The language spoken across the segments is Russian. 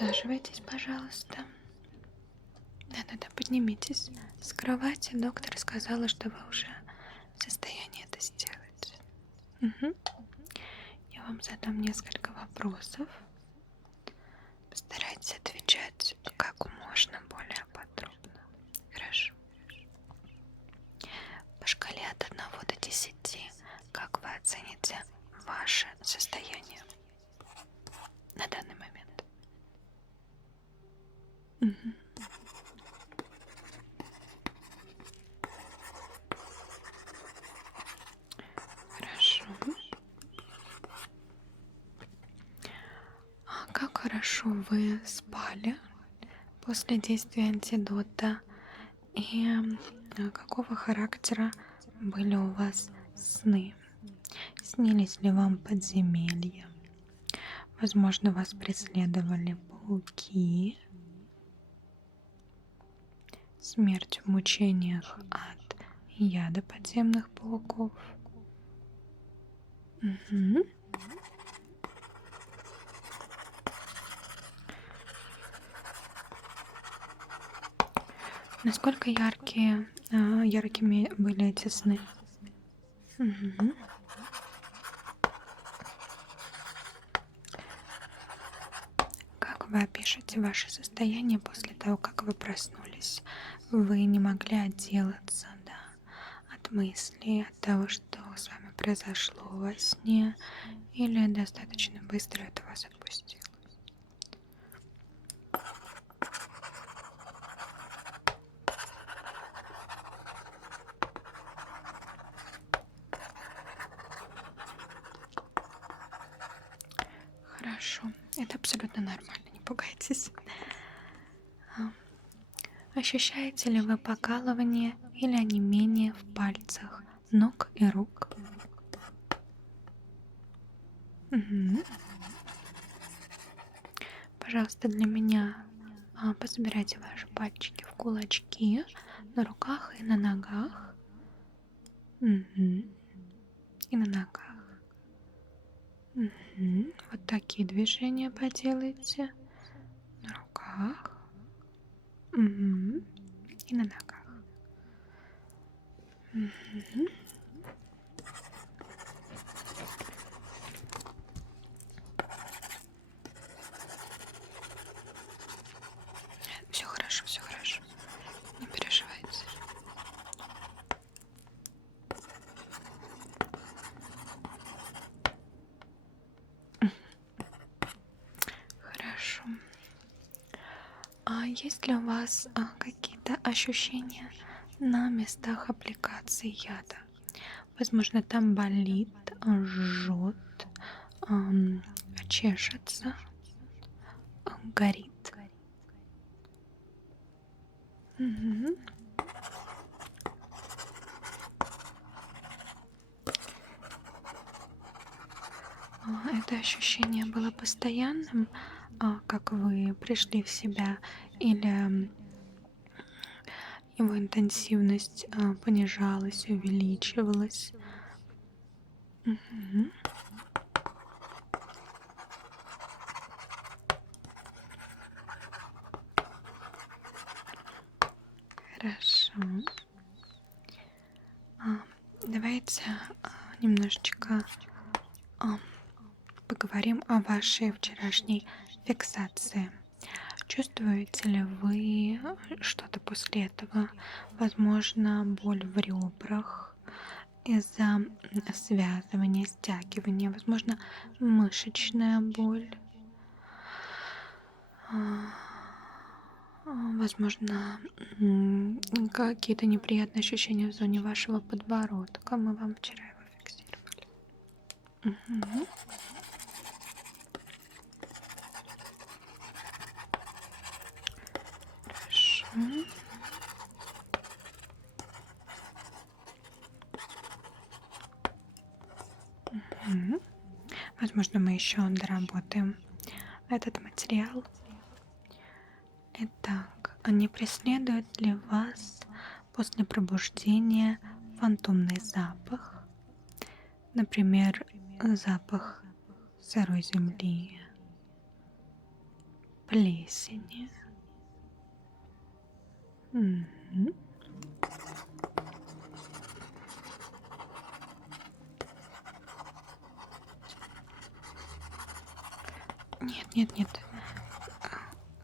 Присаживайтесь, пожалуйста. Да-да-да, поднимитесь с кровати. Доктор сказала, что вы уже в состоянии это сделать. Мгм. Я вам задам несколько вопросов. Постарайтесь отвечать как можно более подробно. Хорошо. По шкале от 1 до 10, как вы оцените ваше состояние на данный момент? Мгм. Хорошо. А как хорошо вы спали после действия антидота? И какого характера были у вас сны? Снились ли вам подземелья? Возможно, вас преследовали пауки? Смерть в мучениях от яда подземных пауков? Мгм. Насколько яркими были эти сны? Мгм. Как вы опишете ваше состояние после того, как вы проснулись? Вы не могли отделаться, да, от мыслей, от того, что с вами произошло во сне, или достаточно быстро это вас отпустило? Хорошо, это абсолютно нормально, не пугайтесь. А, Ощущаете ли вы покалывание или онемение в пальцах ног и рук? Мгм. Пожалуйста, для меня пособирайте ваши пальчики в кулачки на руках и на ногах. Мгм. И на ногах. Мгм. Вот такие движения поделайте на руках. Мгм. И на ногах. Мгм. Все хорошо, все хорошо. Не переживайте. Хорошо. А есть ли у вас какие-то ощущения на местах аппликации яда? Возможно, там болит, жжет, чешется, горит. Мгм. Это ощущение было постоянным, как вы пришли в себя, или его интенсивность понижалась, увеличивалась? Мгм. Хорошо. А, Давайте немножечко а, поговорим о вашей вчерашней фиксации. Чувствуете ли вы что-то после этого? Возможно, боль в ребрах из-за связывания, стягивания, возможно, мышечная боль, а, возможно, какие-то неприятные ощущения в зоне вашего подбородка. Мы вам вчера его фиксировали. Мгм. Хорошо. Мгм. Возможно, мы еще доработаем этот материал. Итак, а не преследует ли вас после пробуждения фантомный запах? Например, запах сырой земли, плесени. Мгм. Нет, нет, нет.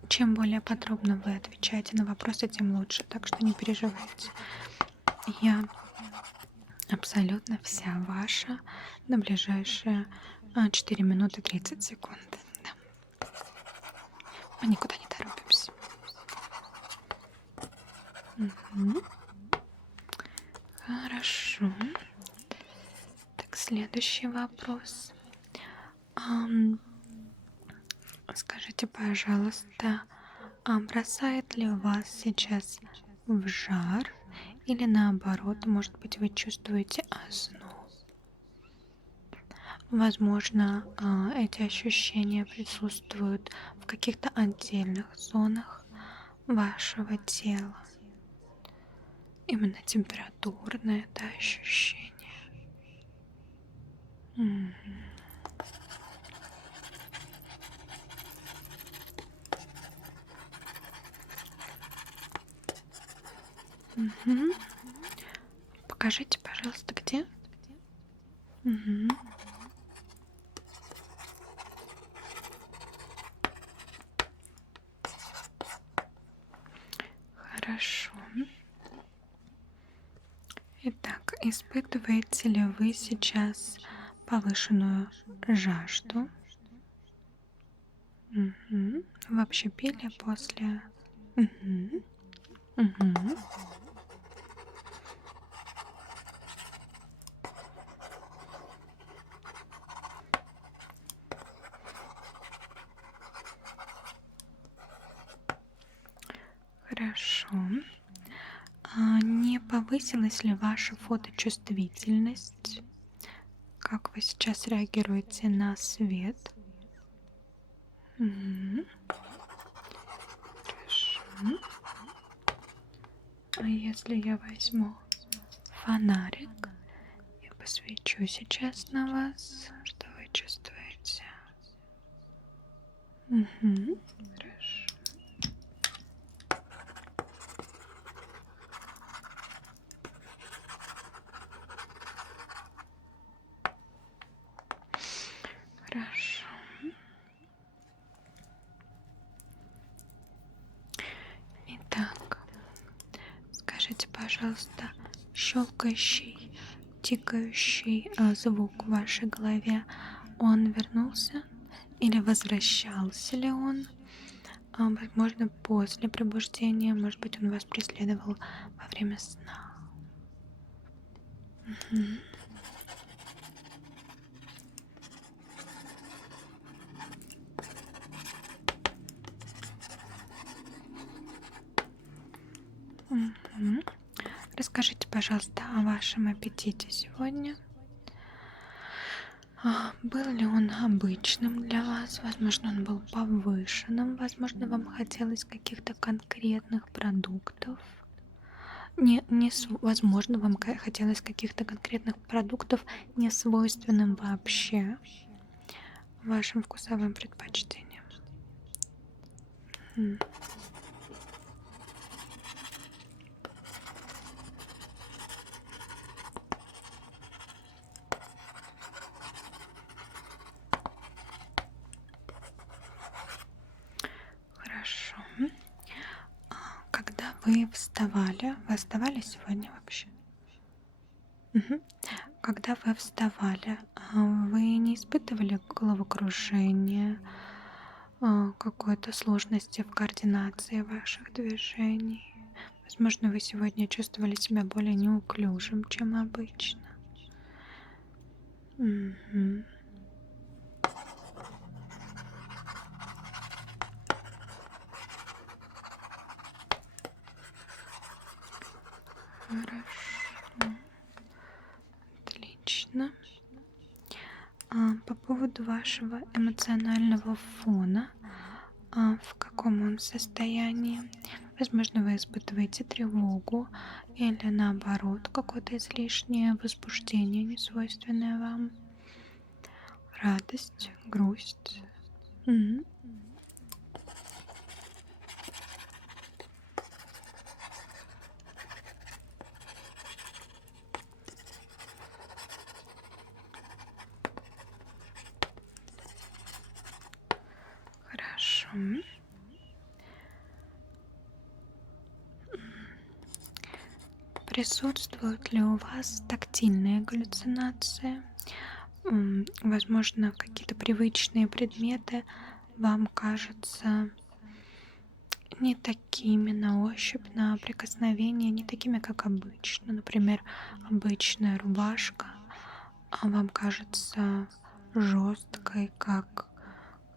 Чем более подробно вы отвечаете на вопросы, тем лучше. Так что не переживайте. Я абсолютно вся ваша на ближайшие 4 минуты 30 секунд. Да. Мы никуда не торопимся. Мгм. Хорошо. Так, следующий вопрос. Ам, Скажите, пожалуйста, бросает ли вас сейчас в жар или наоборот, может быть, вы чувствуете озноб? Возможно, эти ощущения присутствуют в каких-то отдельных зонах вашего тела. Именно температурное это ощущение. Мгм. Мгм. Покажите, пожалуйста, где? Мгм. Хорошо. Итак, испытываете ли вы сейчас повышенную жажду? Мгм. Вообще пили после? Мгм. Мгм. Хорошо. Не повысилась ли ваша фоточувствительность? Как вы сейчас реагируете на свет? Мгм. Хорошо. А если я возьму фонарик и посвечу сейчас на вас, что вы чувствуете? Мгм. Хорошо. Хорошо. Итак, скажите, пожалуйста, щелкающий, тикающий звук в вашей голове, он вернулся или возвращался ли он? Возможно, после пробуждения, может быть, он вас преследовал во время сна. Мгм. Мгм. Расскажите, пожалуйста, о вашем аппетите сегодня. Был ли он обычным для вас? Возможно, он был повышенным. Возможно, вам хотелось каких-то конкретных продуктов. Возможно, вам хотелось каких-то конкретных продуктов, не свойственным вообще вашим вкусовым предпочтениям. М, Хорошо. А, Когда вы вставали сегодня вообще? Мгм. Когда вы вставали, вы не испытывали головокружение, какой-то сложности в координации ваших движений? Возможно, вы сегодня чувствовали себя более неуклюжим, чем обычно. Мгм. Хорошо. Отлично. По поводу вашего эмоционального фона, в каком он состоянии? Возможно, вы испытываете тревогу или наоборот какое-то излишнее возбуждение, несвойственное вам, радость, грусть. Мгм. Хорошо. Присутствуют ли у вас тактильные галлюцинации? Возможно, какие-то привычные предметы вам кажутся не такими на ощупь, на прикосновение, не такими, как обычно. Например, обычная рубашка, а вам кажется жесткой, как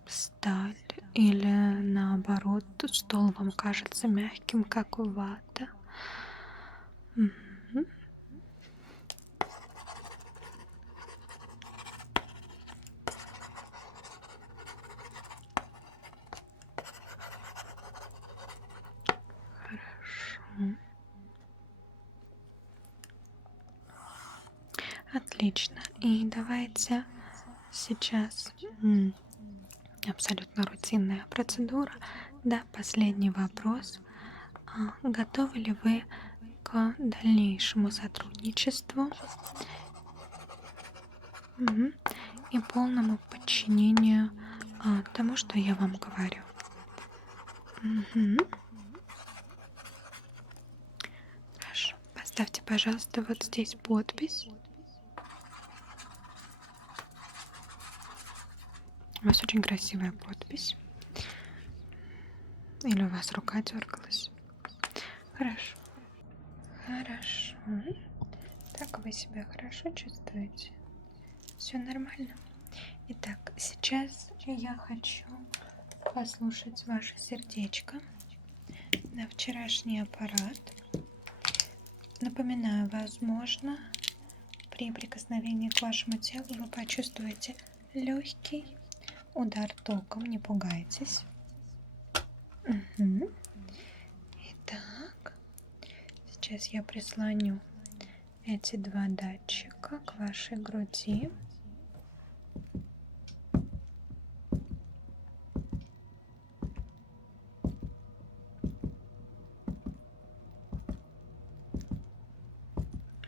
сталь, или наоборот, стол вам кажется мягким, как вата. Мгм. Хорошо. Отлично. И давайте сейчас абсолютно рутинная процедура. Да, последний вопрос. Готовы ли вы к дальнейшему сотрудничеству и полному подчинению тому, что я вам говорю? Мгм. Хорошо. Поставьте, пожалуйста, вот здесь подпись. У вас очень красивая подпись. Или у вас рука дергалась? Хорошо. Хорошо. Так вы себя хорошо чувствуете? Все нормально? Итак, сейчас я хочу послушать ваше сердечко на вчерашний аппарат. Напоминаю, возможно, при прикосновении к вашему телу вы почувствуете легкий удар током, не пугайтесь. Угу. Итак, сейчас я прислоню эти два датчика к вашей груди.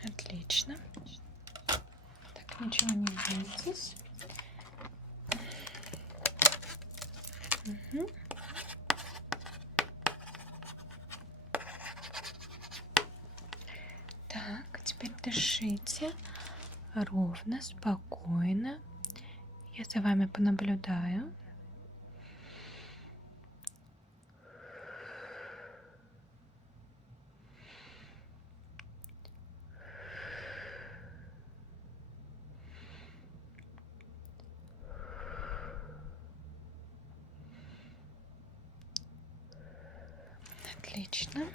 Отлично. Так, ничего не бойтесь. Угу. Так, теперь дышите ровно, спокойно. Я за вами понаблюдаю. Отлично.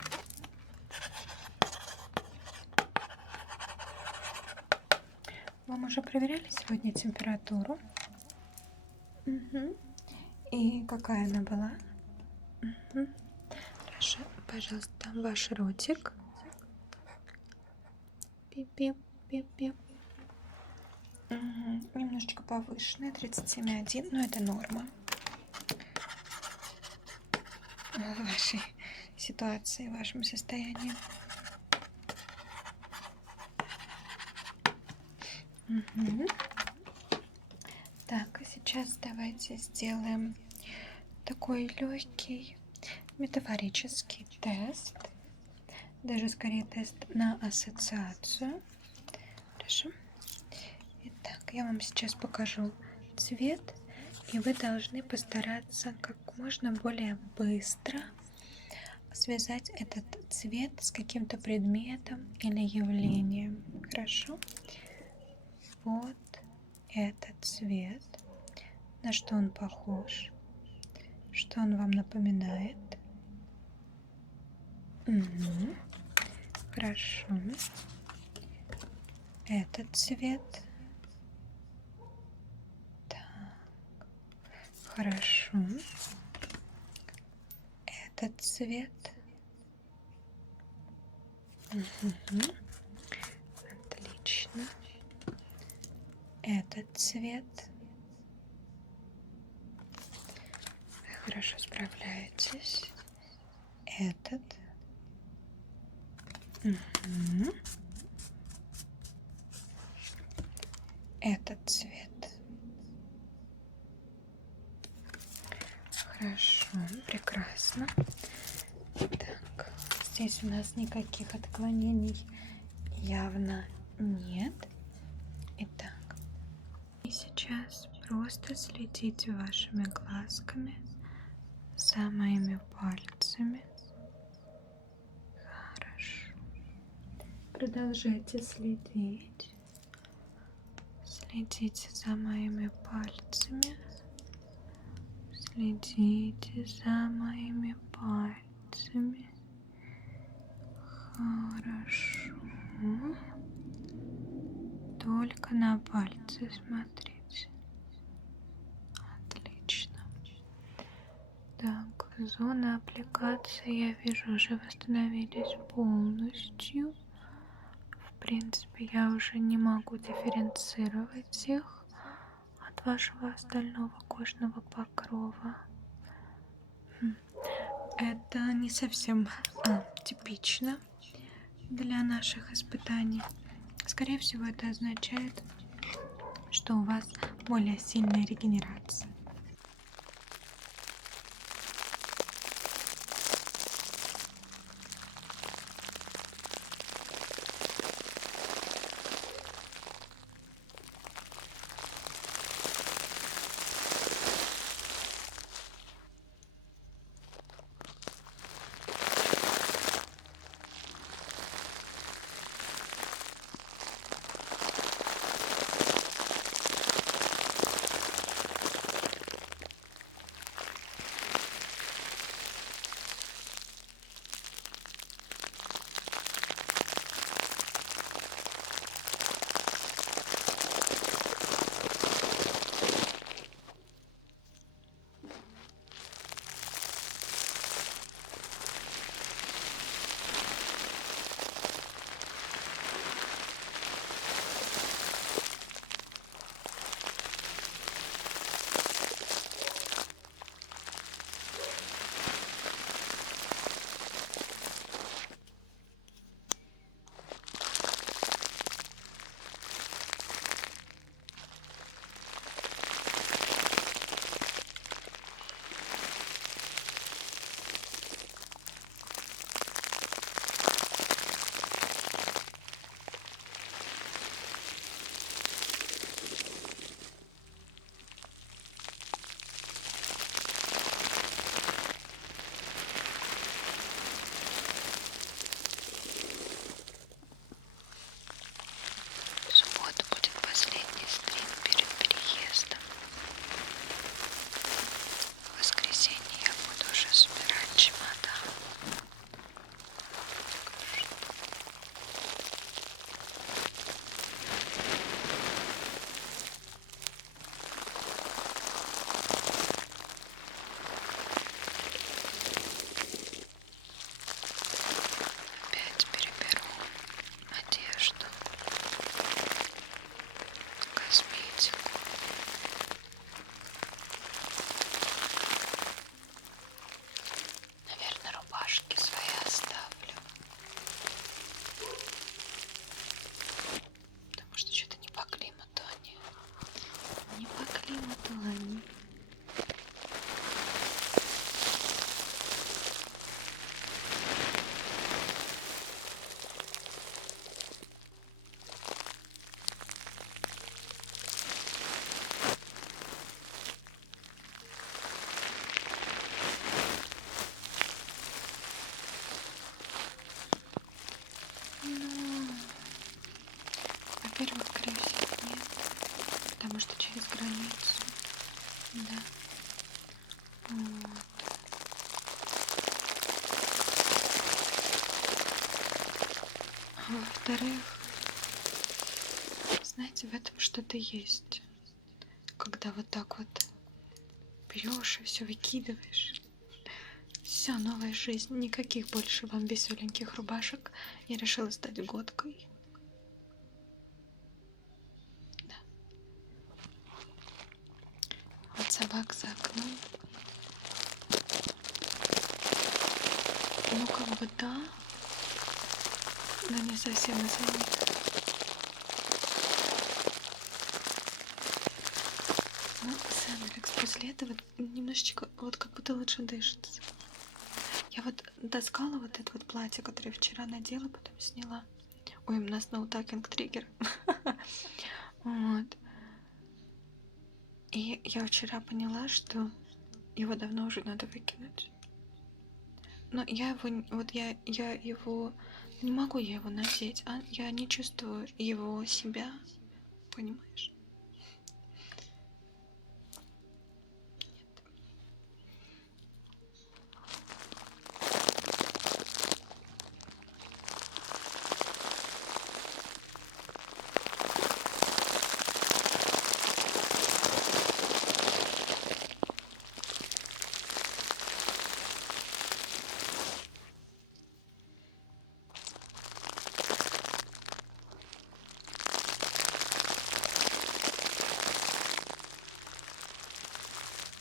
Вам уже проверяли сегодня температуру? Угу. И какая она была? Угу. Хорошо. Пожалуйста, ваш ротик. Пип-пип, пип-пип. Угу. Немножечко повышенная, 37,1, но это норма. В вашей ситуации, в вашем состоянии. Угу. Так, а сейчас давайте сделаем такой легкий метафорический тест. Даже скорее тест на ассоциацию. Хорошо. Итак, я вам сейчас покажу цвет, и вы должны постараться как можно более быстро связать этот цвет с каким-то предметом или явлением. Хорошо? Вот этот цвет. На что он похож? Что он вам напоминает? Угу. Хорошо. Этот цвет. Так. Хорошо. Этот цвет. Угу. Отлично. Этот цвет. Вы хорошо справляетесь. Этот. Угу. Этот цвет. Хорошо, прекрасно. Так, здесь у нас никаких отклонений явно нет. Итак, и сейчас просто следите вашими глазками за моими пальцами. Хорошо. Продолжайте следить. Следите за моими пальцами. Следите за моими пальцами. Хорошо. Только на пальцы смотрите. Отлично. Так, зоны аппликации, я вижу, уже восстановились полностью. В принципе, я уже не могу дифференцировать их от вашего остального кожного покрова. Это не совсем типично для наших испытаний. Скорее всего, это означает, что у вас более сильная регенерация. Во-первых, скорее всего, нет, потому что через границу, да. Вот. А во-вторых, знаете, в этом что-то есть, когда вот так вот берешь и все выкидываешь. Все, новая жизнь, никаких больше вам веселеньких рубашек. Я решила стать годкой. Вот собак за окном. Ну, как бы да, но не совсем из-за них. Ну, сами Алекс, после этого немножечко вот как будто лучше дышится. Я вот таскала вот это вот платье, которое вчера надела, потом сняла. Ой, у нас ноутакинг триггер. Вот. И я вчера поняла, что его давно уже надо выкинуть. Но я его, вот я его, не могу я его надеть, а я не чувствую его себя, понимаешь?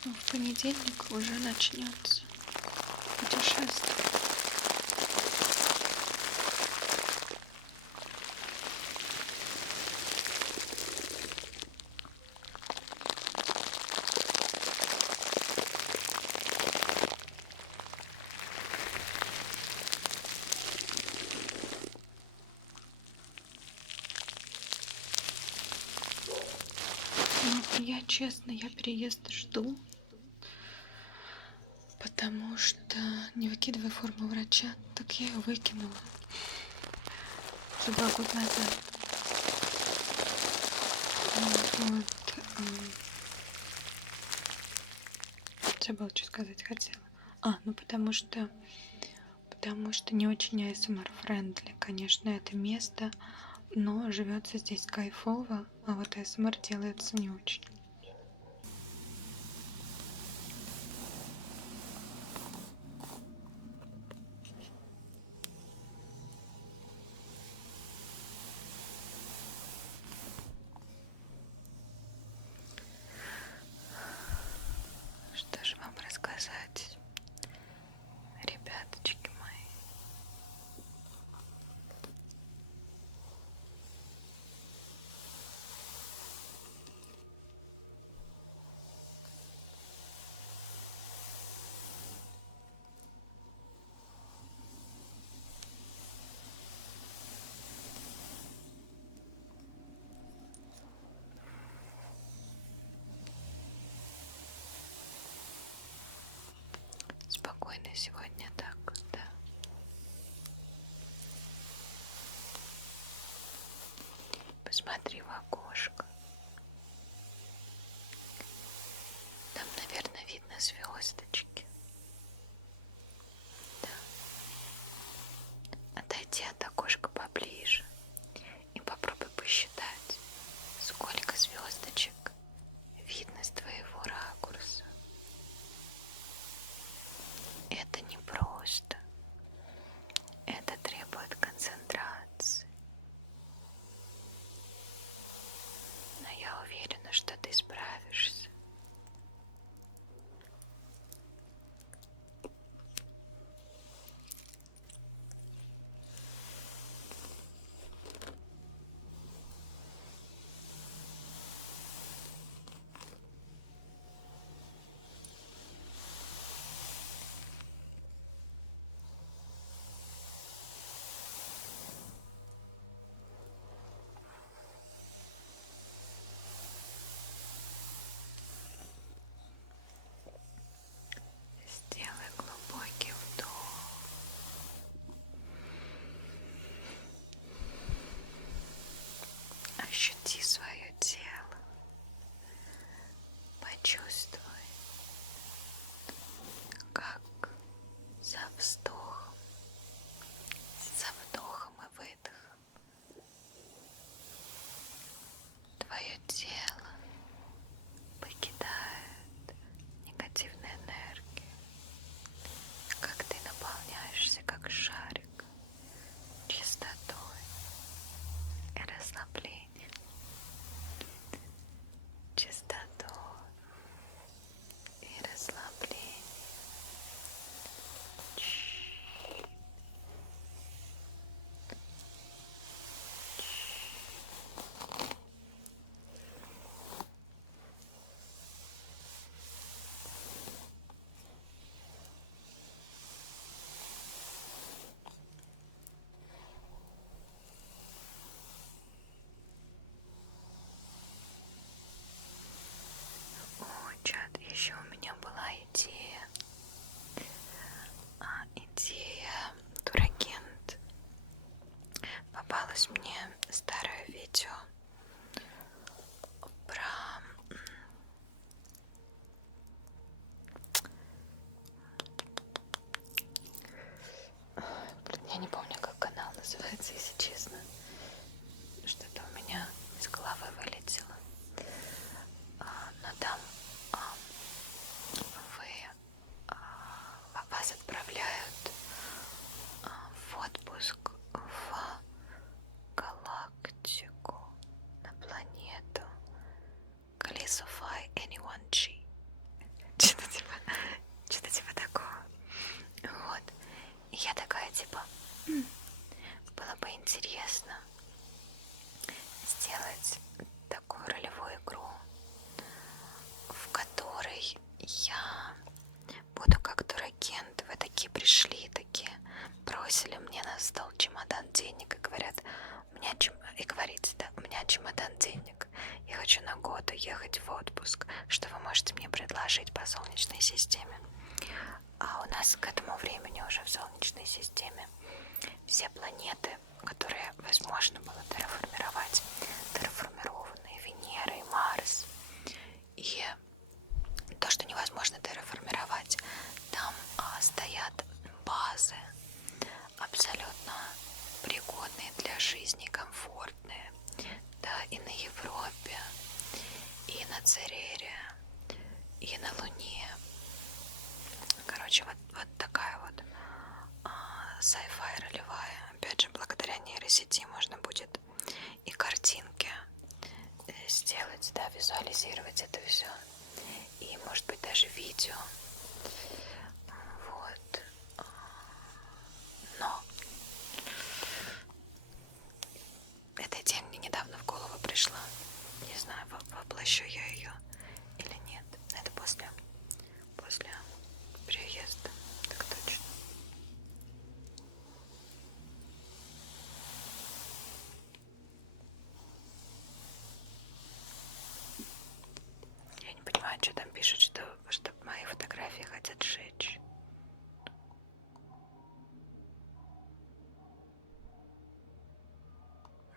Ну, в понедельник уже начнется путешествие. Ну, я честно, я переезд жду, потому что не выкидывая форму врача, так я ее выкинула уже 2 года назад. Вот. Забыла, что сказать хотела. Ну потому что не очень ASMR-френдли, конечно, это место, но живется здесь кайфово, а вот ASMR делается не очень. Что же вам рассказать, ребяточки мои? Спокойно сегодня так, да. Посмотри в окошко. Там, наверное, видно звездочки. Да. Отойди от окошка поближе и попробуй посчитать, сколько звездочек видно с твоего ракурса. Это не просто. Это требует концентрации. Но я уверена, что ты справишься. Сделай глубокий вдох. Ощути свое тело. Почувствуй, как со вздохом и выдохом твое тело покидает негативная энергия, как ты наполняешься как шарик чистотой и расслаблением, чистотой предложить по Солнечной системе. А у нас к этому времени уже в Солнечной системе все планеты, которые возможно было терраформировать, терраформированные: Венера и Марс. И то, что невозможно терраформировать, там стоят базы, абсолютно пригодные для жизни, комфортные. Да, и на Европе, и на Церере, и на Луне. Короче, вот такая вот sci-fi ролевая. Опять же, благодаря нейросети можно будет и картинки сделать, да, визуализировать это все. И, может быть, даже видео. Вот. Но эта идея мне недавно в голову пришла. Не знаю, воплощу я ее или нет. Это после переезда. Так точно. Я не понимаю, что там пишут, что мои фотографии хотят сжечь.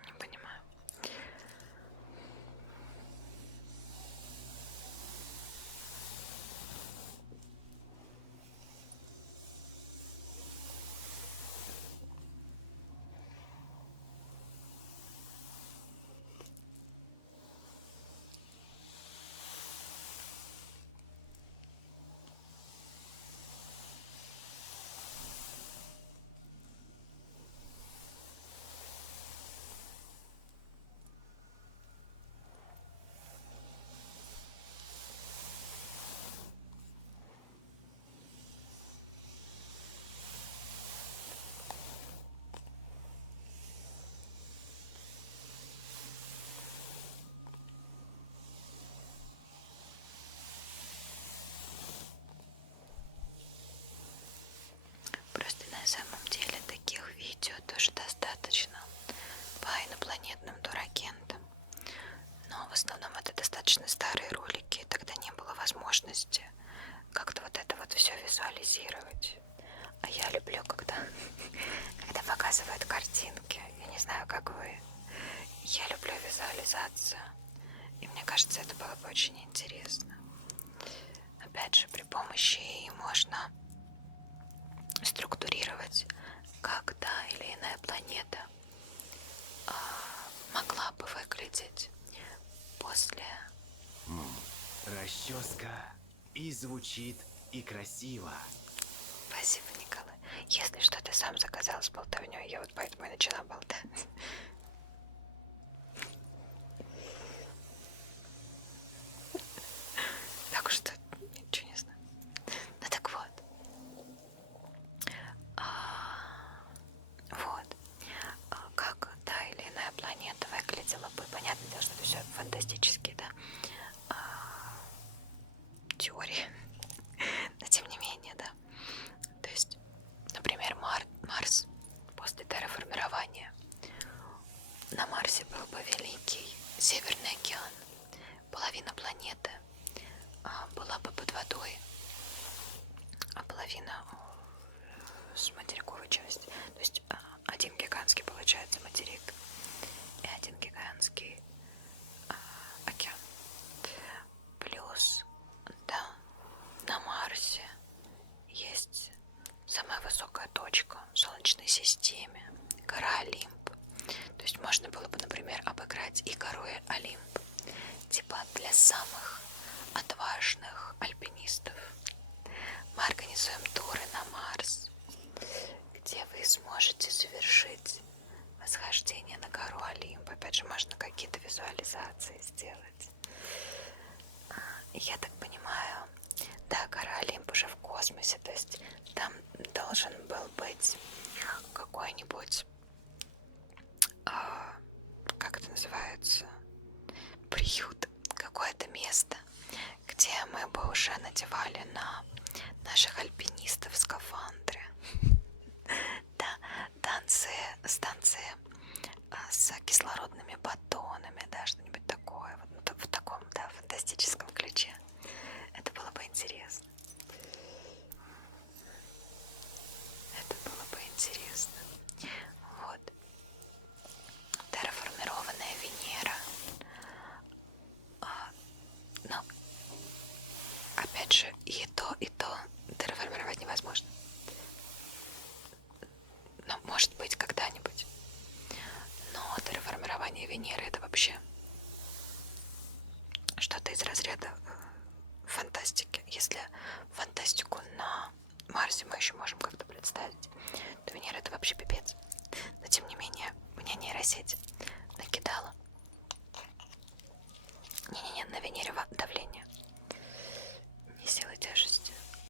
Не понимаю. Просто на самом деле таких видео тоже достаточно по инопланетным турагентам. Но в основном это достаточно старые ролики, и тогда не было возможности как-то вот это вот все визуализировать. А я люблю, когда показывают картинки. Я не знаю, как вы. Я люблю визуализацию. И мне кажется, это было бы очень интересно. Опять же, при помощи ей можно структурировать, как та или иная планета могла бы выглядеть после. Расческа и звучит, и красиво. Спасибо, Николай. Если что, ты сам заказал с болтовней, я вот поэтому и начала болтать. Так что ничего не знаю. Ну так вот. Вот. Как та или иная планета выглядела бы. Понятно, что это все фантастические, да, теории. Но тем не менее, да. То есть, например, Марс после терраформирования. На Марсе был бы великий Северный океан. Половина планеты была бы под водой, а половина с материковой части. То есть один гигантский получается материк и один гигантский океан. Плюс, да, на Марсе есть самая высокая точка в Солнечной системе, гора Олимп. То есть можно было бы, например, обыграть и гору Олимп, типа для самых отважных альпинистов. Мы организуем туры на Марс, где вы сможете совершить восхождение на гору Олимп. Опять же, можно какие-то визуализации сделать. Я так понимаю, да, гора Олимп уже в космосе, то есть там должен был быть какой-нибудь, как это называется, приют, какое-то место, где мы бы уже надевали на наших альпинистов скафандры. Да, станции с кислородными батонами, да, что-нибудь такое, вот в таком, да, фантастическом ключе. Это опять же, и то терраформировать невозможно. Но может быть когда-нибудь. Но терраформирование Венеры это вообще что-то из разряда фантастики. Если фантастику на Марсе мы еще можем как-то представить, то Венера это вообще пипец. Но тем не менее, мне нейросеть накидала. Не-не-не, на Венере давление. Не силы тяжести.